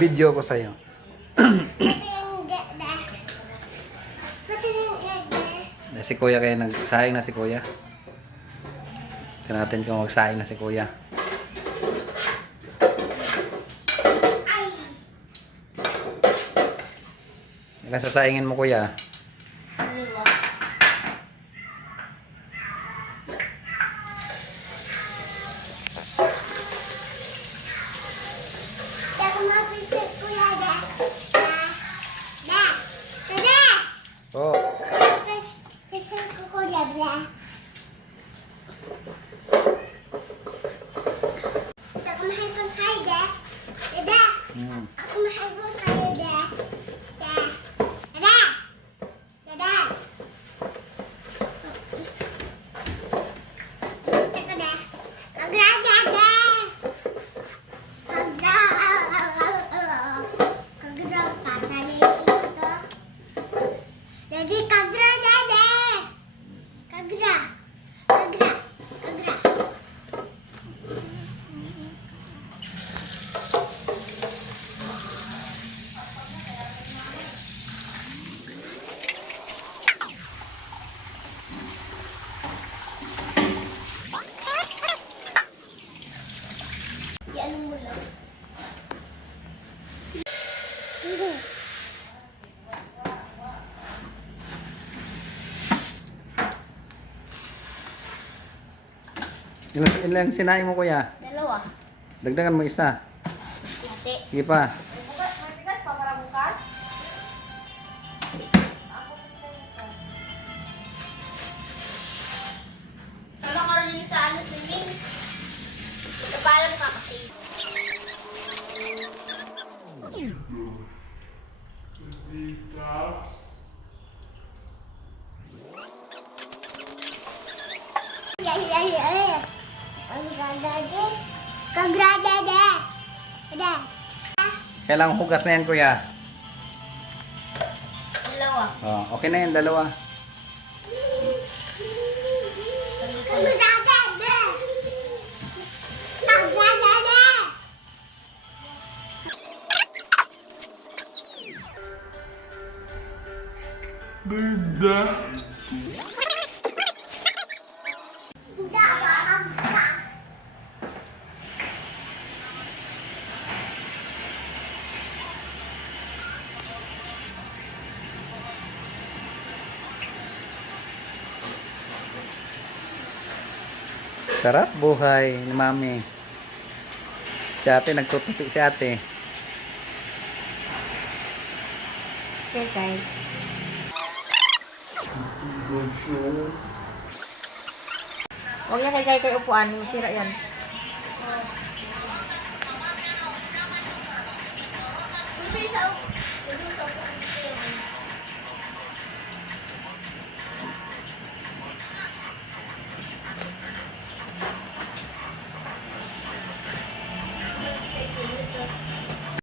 Nag-video ko sa'yo. Si Kuya kaya nagsaing na si Kuya. Tignan natin kung magsaing na si Kuya. Ilan sasaingin mo, Kuya? Oh. Jadi kagra dede. Kagra. Kagra. Kagra. Yan mo lang. Ilan sinaing mo, Kuya? Dalawa. Dagdagan mo isa. Ate. Sige pa. May bigas pa para bukas? Sama ka rin sa ano swimming. Kapalan ka kasi. Kagrada de. Ada. Kailangan hugas na yan, Kuya. Dalawa. Oh, okay na yan, dalawa. Kagrada de. Kagrada de. Sarap buhay ni Mami. Si ate, nagtutupi si ate. Okay, guys. Huwag yan kay upuan. Masira yan. Bisa